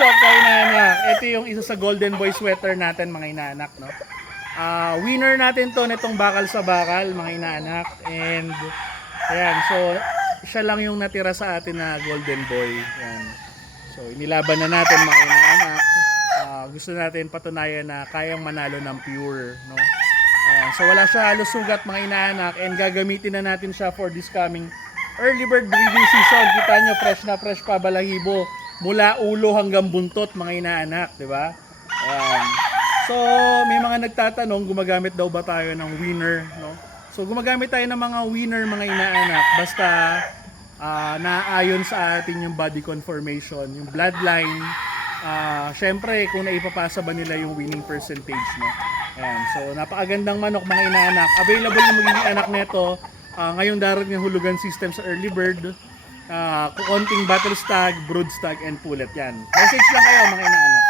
So, kay inaanak, ito yung isa sa Golden Boy sweater natin, mga inaanak, no? Winner natin to nitong bakal sa bakal, mga inaanak. And, ayan, so, siya lang yung natira sa atin na Golden Boy. Ayan. So, inilaban na natin, mga inaanak. Gusto natin patunayan na kayang manalo ng pure, no? Ayan. So, wala siya halos sugat, mga inaanak. And gagamitin na natin siya for this coming early bird breeding season. Kita nyo, fresh na fresh pa balahibo. Mula ulo hanggang buntot, mga inaanak, di ba? Ayan. So, may mga nagtatanong, gumagamit daw ba tayo ng winner, no? So, gumagamit tayo ng mga winner, mga inaanak, basta naayon sa ating yung body conformation, yung bloodline. Syempre, kung naipapasa ba nila yung winning percentage, no? Ayan. So, napakagandang manok, mga inaanak. Available na magiging anak nito ngayong darating yung hulugan system sa early bird. Konting battle stag, brood stag, and pullet yan. Message lang kayo, mga inaanak.